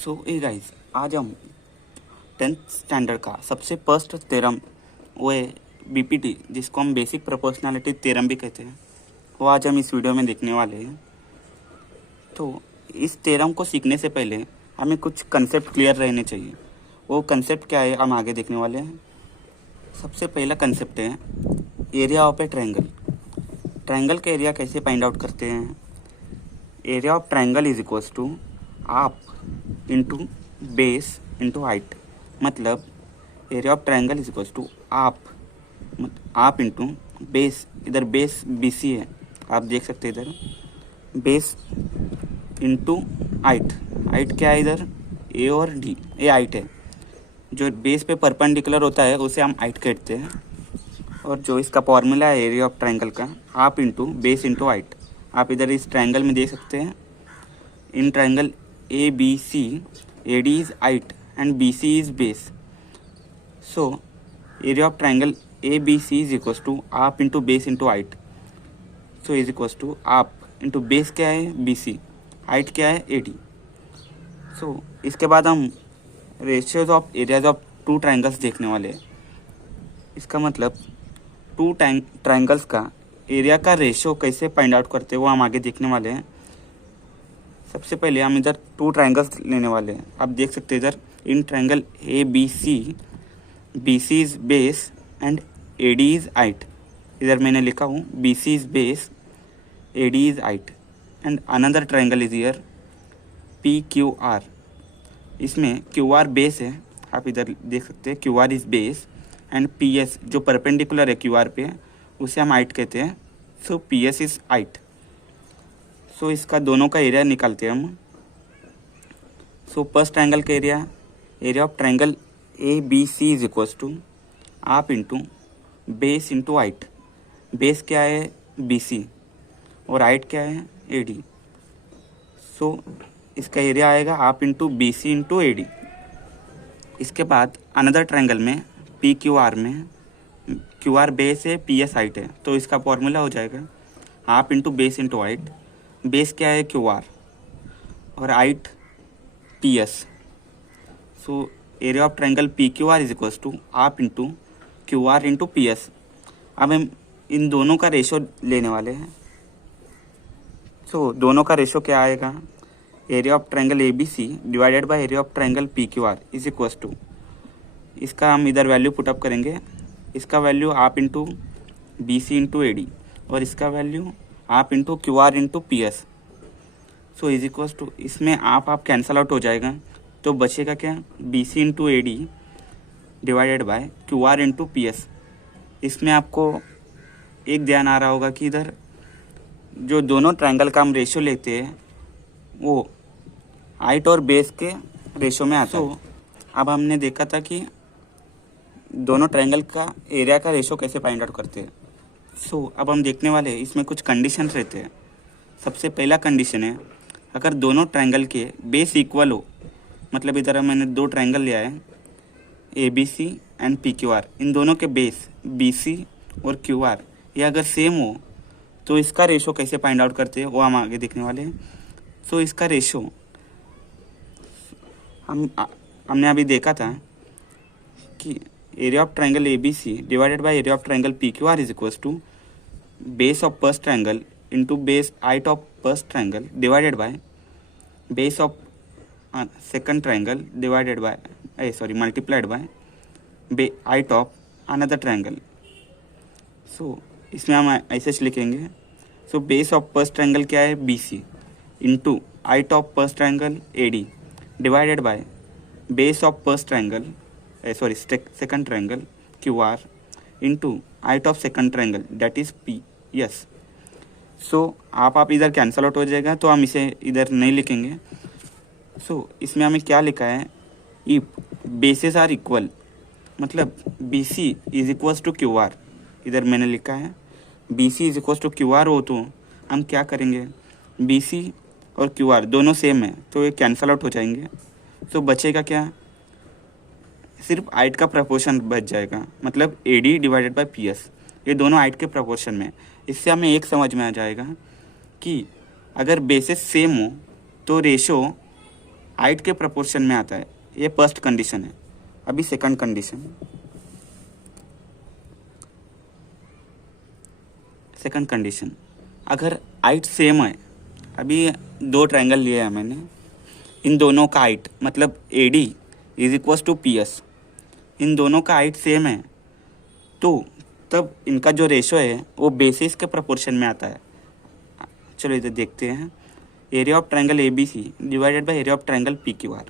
सो ए guys, आज हम 10th standard का सबसे फर्स्ट थ्योरम वो है बीपीटी, जिसको हम बेसिक प्रोपोर्शनैलिटी थ्योरम भी कहते हैं, वो आज हम इस वीडियो में देखने वाले हैं। तो इस थ्योरम को सीखने से पहले हमें कुछ कंसेप्ट क्लियर रहने चाहिए। वो कंसेप्ट क्या है हम आगे देखने वाले हैं। सबसे पहला कंसेप्ट है area of a triangle. Triangle का एरिया कैसे फाइंड आउट करते हैं? Area of triangle is equals to आप इंटू बेस इंटू हाइट। मतलब area of triangle is equals to आप इंटू बेस। इधर बेस BC है, आप देख सकते हैं इधर बेस इंटू हाइट। हाइट क्या है इधर? ए और डी। ए हाइट है, जो बेस पे परपेंडिकुलर होता है उसे हम हाइट कहते हैं। और जो इसका फॉर्मूला है एरिया ऑफ ट्रायंगल का, आप इंटू बेस इंटू हाइट। आप इधर इस ट्रायंगल में देख सकते हैं, इन triangle ABC, AD is height and BC is base. So area of triangle ABC is equals to half into base into height. So is equals to half into base क्या है? BC, height क्या है? AD. So इसके बाद हम ratios of areas of two triangles देखने वाले हैं। इसका मतलब टू ट्रायंगल्स का एरिया का रेशियो कैसे फाइंड आउट करते हैं वो हम आगे देखने वाले हैं। सबसे पहले हम इधर टू ट्रायंगल्स लेने वाले हैं। आप देख सकते हैं इधर in triangle ABC, BC is base and AD is height. इधर मैंने लिखा हूँ BC is base, AD is height and another triangle is here PQR। इसमें QR बेस है, आप इधर देख सकते हैं QR is base and PS जो परपेंडिकुलर है QR पे उसे हम हाइट कहते हैं। सो PS इज हाइट। सो इसका दोनों का एरिया निकालते हैं हम। सो फर्स्ट ट्रायंगल का area of triangle ABC is equals to आप into base into height. Base क्या है? BC और हाइट क्या है? AD। सो इसका एरिया आएगा आप इंटू BC इंटू AD। इसके बाद अनदर ट्रायंगल में PQR में QR बेस है, PS हाइट है, तो इसका फॉर्मूला हो जाएगा half into base into height. Base क्या है? QR और height PS। So area of triangle PQR is equals to आप इंटू QR इंटू PS। अब हम इन दोनों का रेशो लेने वाले हैं। सो दोनों का रेशो क्या आएगा? Area of triangle ABC divided by area of triangle PQR is equals to, इसका हम इधर वैल्यू पुटअप करेंगे। इसका value half into BC into AD और इसका value half into QR into PS। So is equals to, इसमें आप cancel out हो जाएगा, तो बचेगा क्या? BC into AD divided by QR into PS। इसमें आपको एक ध्यान आ रहा होगा कि इधर जो दोनों ट्रायंगल का हम रेशियो लेते हैं वो हाइट और बेस के रेशियो में आता है। अब हमने देखा था कि दोनों ट्रायंगल का एरिया का रेशियो कैसे फाइंड आउट करते हैं। अब हम देखने वाले हैं, इसमें कुछ कंडीशंस रहते हैं। सबसे पहला कंडीशन है अगर दोनों ट्रायंगल के बेस इक्वल हो, मतलब इधर मैंने दो ट्रायंगल लिया है ABC एंड PQR, इन दोनों के बेस BC और QR ये अगर सेम हो तो इसका रेशो कैसे फाइंड आउट करते हैं वो हम आगे देखने वाले हैं। इसका रेशो हमने अभी देखा था कि area of triangle ABC divided by area of triangle PQR is equals to base of first triangle into base height of first triangle divided by base of second triangle divided by multiplied by height of another triangle. इसमें हम ऐसे लिखेंगे। Base of first triangle क्या है? BC into height of first triangle AD divided by base of first triangle second triangle QR into height of second triangle that is PS। आप इधर cancel out हो जाएगा, तो हम इसे इधर नहीं लिखेंगे। इसमें हमें क्या लिखा है? इफ बेसेस आर इक्वल, मतलब BC is equals to QR। इधर मैंने लिखा है BC is equals to QR हो, तो हम क्या करेंगे? BC और QR दोनों सेम है, तो ये कैंसल आउट हो जाएंगे। बचेगा क्या? सिर्फ हाइट का प्रपोर्शन बच जाएगा, मतलब AD डिवाइडेड बाय PS। ये दोनों हाइट के प्रपोर्शन में। इससे हमें एक समझ में आ जाएगा कि अगर बेसिस सेम हो तो रेशो हाइट के प्रपोर्शन में आता है। ये फर्स्ट कंडीशन है। अभी सेकंड कंडीशन, अगर हाइट सेम है, अभी दो ट्रायंगल लिए हैं मैंने, इन दोनों का हाइट मतलब AD is equal to PS, इन दोनों का हाइट सेम है, तो तब इनका जो रेशो है वो बेसिस के प्रपोर्शन में आता है। चलो इधर देखते हैं। Area of triangle ABC divided by area of triangle PQR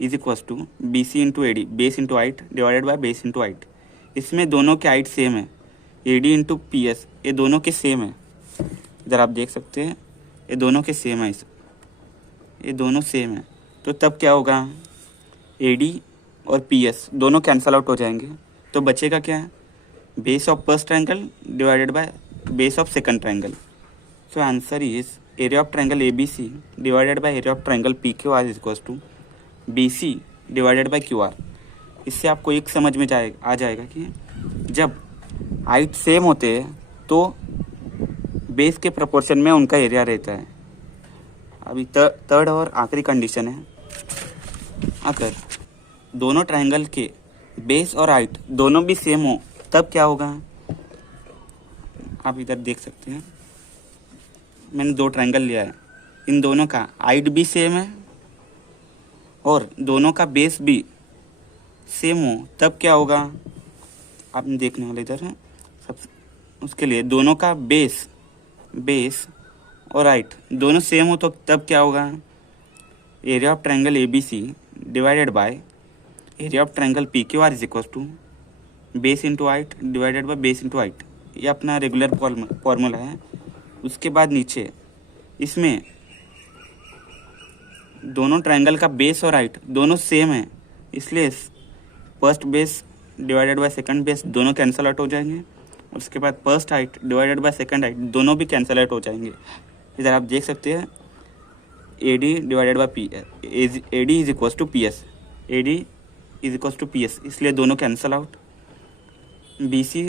is equal to BC into AD, base into height divided by base into height. इसमें दोनों के हाइट सेम है, AD इंटू PS, ये दोनों के सेम है। इधर आप देख सकते हैं ये दोनों के सेम है, ये दोनों सेम है, तो तब क्या होगा, AD और PS दोनों कैंसल आउट हो जाएंगे, तो बचेगा क्या, base of first triangle divided by base of second triangle. So answer is area of triangle ABC divided by area of triangle PQR is equal to BC divided by QR। इससे आपको एक समझ में आ जाएगा कि जब हाइट सेम होते हैं तो बेस के प्रोपोर्शन में उनका एरिया रहता है। अभी थर्ड और आखिरी कंडीशन है, अगर दोनों ट्रायंगल के बेस और हाइट दोनों भी सेम हो तब क्या होगा। आप इधर देख सकते हैं मैंने दो ट्रायंगल लिया है, इन दोनों का हाइट भी सेम है और दोनों का बेस भी सेम हो तब क्या होगा, आपने देखने वाले इधर है सब। उसके लिए दोनों का बेस और हाइट दोनों सेम हो तो तब क्या होगा, area of triangle ABC divided by area of triangle PQR is equal to base into height divided by base into height. ये अपना रेगुलर फॉर्मूला है। उसके बाद नीचे इसमें दोनों ट्रायंगल का बेस और हाइट दोनों सेम है, इसलिए first base divided by second base दोनों कैंसल आउट हो जाएंगे। उसके बाद first height divided by second height दोनों भी कैंसल आउट हो जाएंगे। इधर आप देख सकते हैं AD divided by AD is equal to PS, AD is equal to PS, इसलिए दोनों cancel out. BC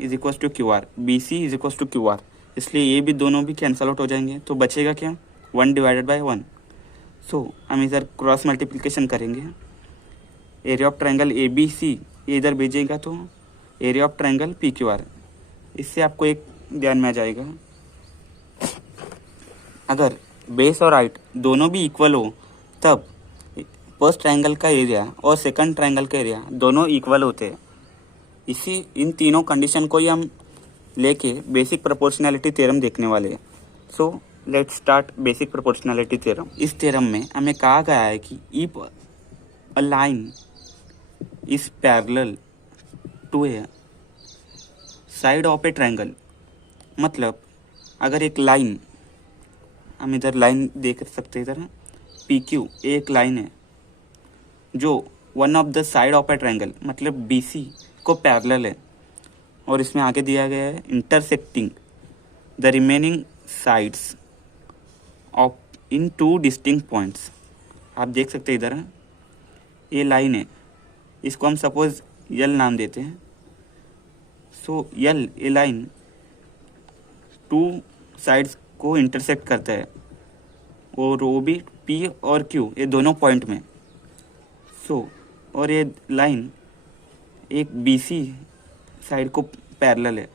is equal to QR, BC is equal to QR, इसलिए ये भी दोनों भी कैंसल आउट हो जाएंगे, तो बचेगा क्या, 1 डिवाइडेड बाय 1। सो हम इधर क्रॉस मल्टीप्लिकेशन करेंगे, एरिया ऑफ ट्रायंगल ABC ये इधर भेजेगा तो एरिया ऑफ ट्रायंगल PQR। इससे आपको एक ध्यान में आ जाएगा, अगर बेस और हाइट दोनों भी इक्वल हो तब फर्स्ट ट्रायंगल का एरिया और सेकंड ट्रायंगल का एरिया दोनों इक्वल होते हैं। इन तीनों कंडीशन को ही हम लेके बेसिक प्रोपोर्शनैलिटी थ्योरम देखने वाले हैं। So let's start basic proportionality theorem. इस थ्योरम में हमें कहा गया है कि if a line is parallel to a side of a triangle, मतलब अगर एक लाइन, हम इधर लाइन देख सकते हैं, इधर PQ एक लाइन है जो one of the side of a triangle मतलब BC को पैरेलल है, और इसमें आगे दिया गया है intersecting the remaining sides of in 2 distinct points. आप देख सकते हैं इधर ये लाइन है, इसको हम सपोज L नाम देते हैं। सो L ये लाइन 2 साइड्स को इंटरसेक्ट करता है, और वो भी P और Q ये दोनों पॉइंट में। और ये लाइन एक BC साइड को पैरेलल है।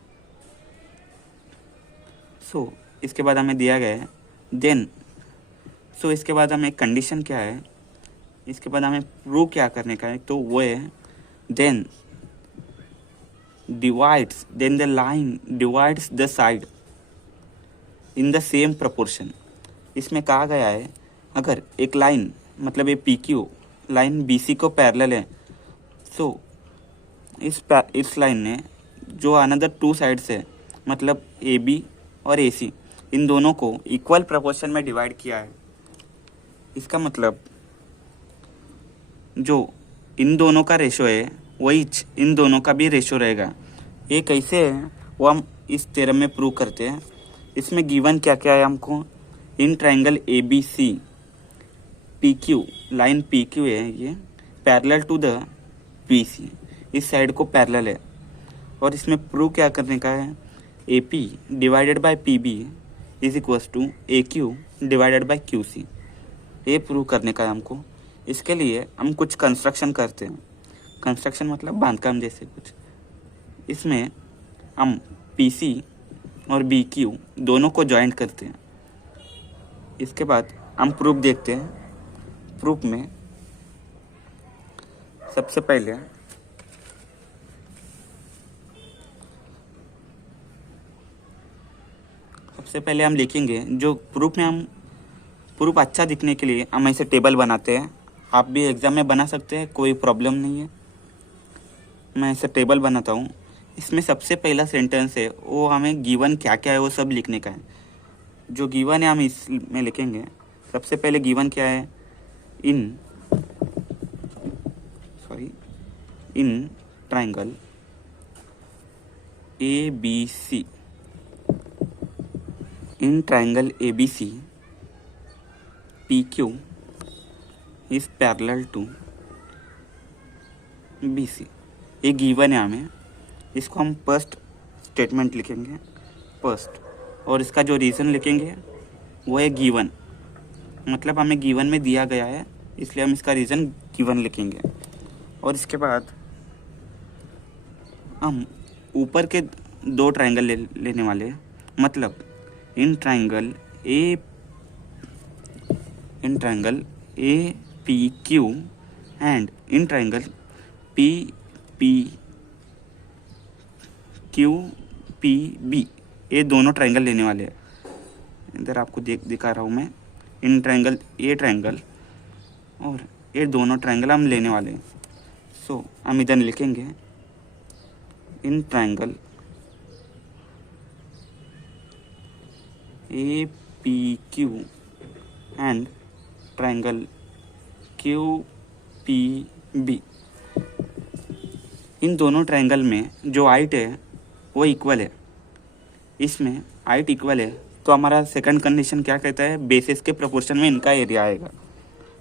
इसके बाद हमें दिया गया है देन। इसके बाद हमें कंडीशन क्या है, इसके बाद हमें प्रूव क्या करने का है, तो वो है then the line divides the side in the same proportion. इसमें कहा गया है अगर एक लाइन मतलब ये PQ लाइन BC को पैरेलल है, इस लाइन ने जो अनदर 2 साइड्स है मतलब AB और AC इन दोनों को इक्वल प्रोपोर्शन में डिवाइड किया है। इसका मतलब जो इन दोनों का रेशो है वही इन दोनों का भी रेशो रहेगा। ये कैसे है वो हम इस थ्योरम में प्रूव करते हैं। इसमें गिवन क्या क्या है हमको, in triangle ABC PQ line PQ है ये पैरेलल टू द BC, इस साइड को पैरेलल है, और इसमें प्रूव क्या करने का है, AP divided by PB is equal to AQ divided by QC। ये प्रूव करने का है हमको। इसके लिए हम कुछ कंस्ट्रक्शन करते हैं। कंस्ट्रक्शन मतलब बांधकाम जैसे कुछ। इसमें हम पी सी और बी क्यू दोनों को जॉइंट करते हैं। इसके बाद हम प्रूफ देखते हैं। प्रूफ में सबसे पहले हम लिखेंगे जो प्रूफ में हम प्रूफ अच्छा दिखने के लिए हम ऐसे टेबल बनाते हैं। आप भी एग्ज़ाम में बना सकते हैं, कोई प्रॉब्लम नहीं है। मैं ऐसे टेबल बनाता हूँ। इसमें सबसे पहला सेंटेंस है वो हमें गिवन क्या क्या है वो सब लिखने का है। जो गिवन है हम इसमें लिखेंगे। सबसे पहले गिवन क्या है, in triangle A B C, in triangle A B C P Q is parallel to B C. ये गिवन है हमें, इसको हम फर्स्ट स्टेटमेंट लिखेंगे फर्स्ट, और इसका जो रीज़न लिखेंगे वो है गिवन, मतलब हमें गिवन में दिया गया है इसलिए हम इसका रीज़न गिवन लिखेंगे। और इसके बाद हम ऊपर के दो ट्राइंगल लेने वाले हैं, मतलब in triangle A P Q and in triangle P P Q P B, ये दोनों ट्राइंगल लेने वाले हैं। इधर आपको दिखा रहा हूँ मैं, इन ट्राइंगल ए ट्राइंगल और ये दोनों ट्राइंगल हम लेने वाले हैं। सो हम इधर लिखेंगे in triangle A P Q and triangle Q P B, इन दोनों ट्राइंगल में जो हाइट है वो इक्वल है। इसमें हाइट इक्वल है तो हमारा सेकंड कंडीशन क्या कहता है, बेसिस के प्रोपोर्शन में इनका एरिया आएगा।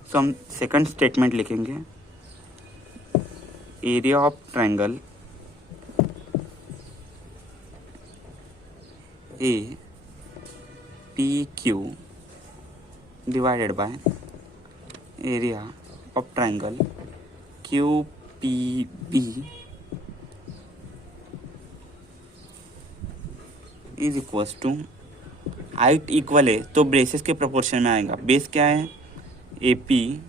सो हम सेकंड स्टेटमेंट लिखेंगे, area of triangle A P Q divided by area of triangle Q P B is equals to, height equal है तो बेसिस के प्रोपोर्शन में आएगा। बेस क्या है, A P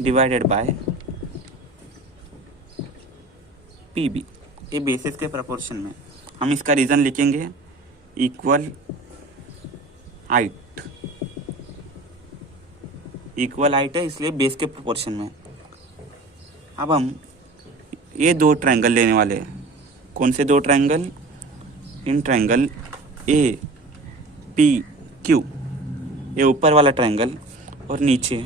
divided by P B, ये बेसिस के प्रोपोर्शन में। हम इसका रीज़न लिखेंगे इक्वल हाइट, इक्वल हाइट है इसलिए बेस के प्रोपोर्शन में। अब हम ये दो ट्रायंगल लेने वाले हैं। कौन से दो triangle, in triangle A P Q, ये ऊपर वाला ट्रायंगल, और नीचे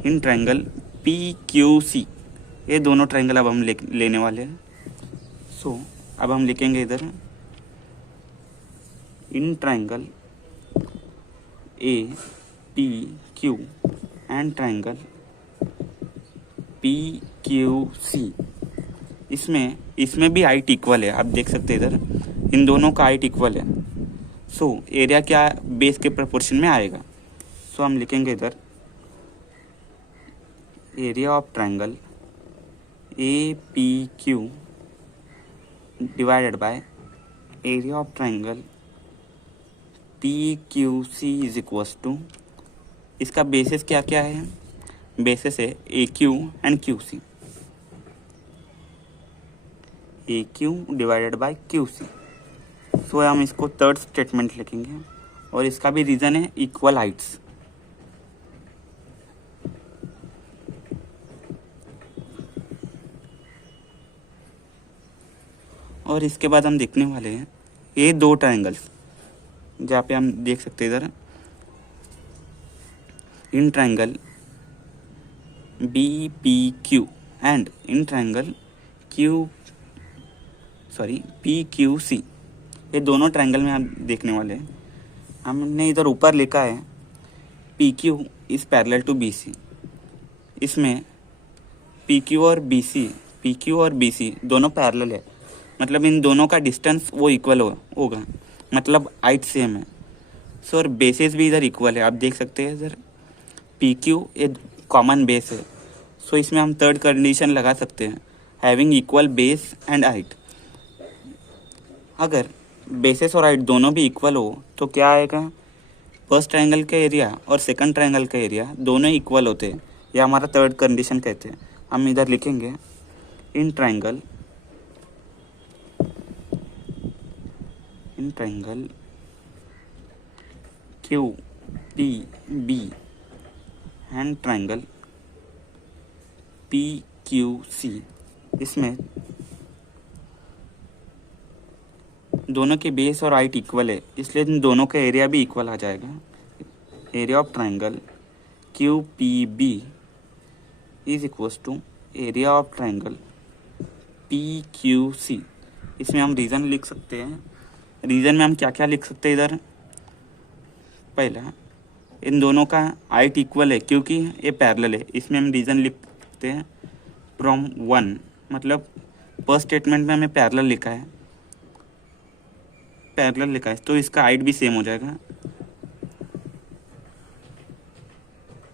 in triangle P Q C, ये दोनों ट्रायंगल अब हम लेने वाले हैं। सो अब हम लिखेंगे इधर in triangle A P Q and triangle P Q C. इसमें भी हाइट इक्वल है, आप देख सकते हैं इधर इन दोनों का हाइट इक्वल है। सो एरिया क्या बेस के प्रोपोर्शन में आएगा। सो हम लिखेंगे इधर area of triangle A P Q divided by area of triangle P Q C is equals to, इसका बेसिस क्या क्या है, बेसिस है A Q and Q C, A Q divided by Q C. So हम इसको third statement लिखेंगे और इसका भी रीज़न है इक्वल हाइट्स। और इसके बाद हम देखने वाले हैं ये दो ट्रायंगल्स, जहाँ पे हम देख सकते हैं इधर in triangle B P Q and in triangle P Q C, ये दोनों ट्रायंगल में हम देखने वाले हैं। हमने इधर ऊपर लिखा है P Q is parallel to B C. इसमें पी क्यू और बी सी दोनों पैरेलल है, मतलब इन दोनों का डिस्टेंस वो इक्वल होगा, मतलब हाइट सेम है। सो और बेसेस भी इधर इक्वल है, आप देख सकते हैं इधर पी क्यू एक कॉमन बेस है। सो इसमें हम थर्ड कंडीशन लगा सकते हैं, having equal base and height. अगर बेसेस और हाइट दोनों भी इक्वल हो तो क्या आएगा, फर्स्ट ट्रायंगल का एरिया और सेकंड ट्रायंगल का एरिया दोनों इक्वल होते हैं, यह हमारा थर्ड कंडीशन कहते हैं। हम इधर लिखेंगे in triangle Q P B and triangle P Q C, इसमें दोनों के बेस और हाइट इक्वल है, इसलिए इन दोनों का एरिया भी इक्वल आ जाएगा। Area of triangle Q P B is equals to area of triangle P Q C. इसमें हम रीज़न लिख सकते हैं। रीज़न में हम क्या क्या लिख सकते हैं इधर, पहला इन दोनों का हाइट इक्वल है क्योंकि ये पैरेलल है, इसमें हम रीज़न लिख सकते हैं फ्रॉम वन, मतलब फर्स्ट स्टेटमेंट में हमें पैरेलल लिखा है, तो इसका हाइट भी सेम हो जाएगा।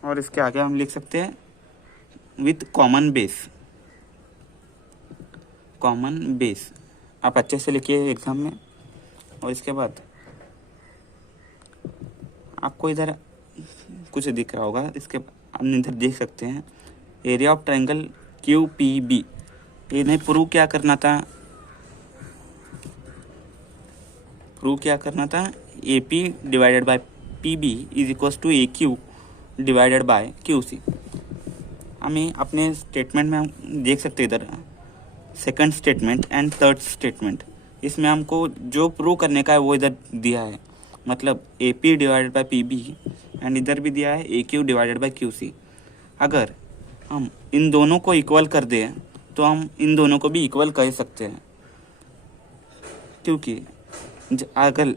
और इसके आगे हम लिख सकते हैं विथ कॉमन बेस। आप अच्छे से लिखिए एग्जाम में। और इसके बाद आपको इधर कुछ दिख रहा होगा, इसके हम इधर देख सकते हैं area of triangle Q P B. इन्हें प्रूव क्या करना था, A P divided by P B is equals to A Q divided by Q C. हमें अपने स्टेटमेंट में हम देख सकते हैं इधर second statement and third statement, इसमें हमको जो प्रूव करने का है वो इधर दिया है, मतलब A P divided by P B and इधर भी दिया है A Q divided by Q C. अगर हम इन दोनों को इक्वल कर दें तो हम इन दोनों को भी इक्वल कह सकते हैं, क्योंकि अगर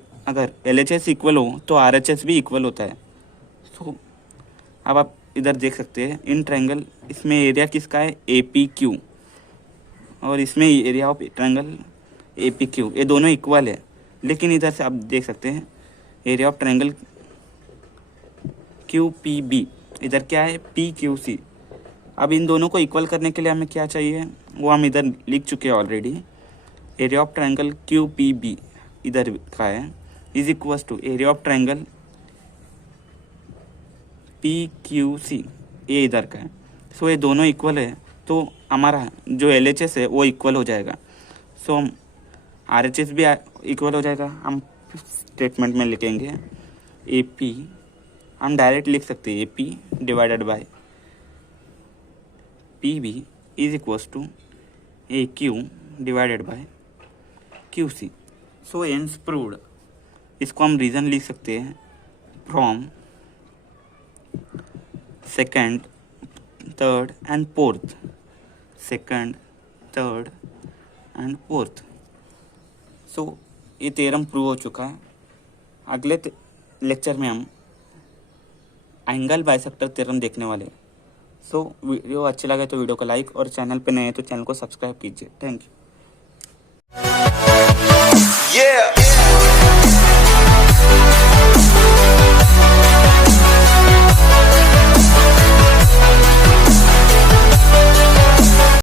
LHS इक्वल हो तो RHS भी इक्वल होता है। तो अब आप इधर देख सकते हैं इन ट्रायंगल, इसमें एरिया किसका है APQ, और इसमें एरिया ऑफ ट्रायंगल APQ, ये दोनों इक्वल है। लेकिन इधर से आप देख सकते हैं एरिया ऑफ ट्रायंगल QPB, इधर क्या है PQC। अब इन दोनों को इक्वल करने के लिए हमें क्या चाहिए वो हम इधर लिख चुके हैं already. Area of triangle QPB इधर का है is equals to area of triangle PQC, ये इधर का है। सो ये दोनों इक्वल है तो हमारा जो LHS है वो इक्वल हो जाएगा। सो हम RHS भी इक्वल हो जाएगा। हम स्टेटमेंट में लिखेंगे AP, हम डायरेक्ट लिख सकते हैं AP divided by PB is equals to AQ divided by QC। So hence proved. इसको हम रीज़न लिख सकते हैं from second, third and fourth. So ये थ्योरम प्रूव हो चुका है। अगले लेक्चर में हम एंगल बाइसेक्टर थ्योरम देखने वाले हैं। सो वीडियो अच्छी लगे तो वीडियो को लाइक, और चैनल पे नए हैं तो चैनल को सब्सक्राइब कीजिए। Thank you.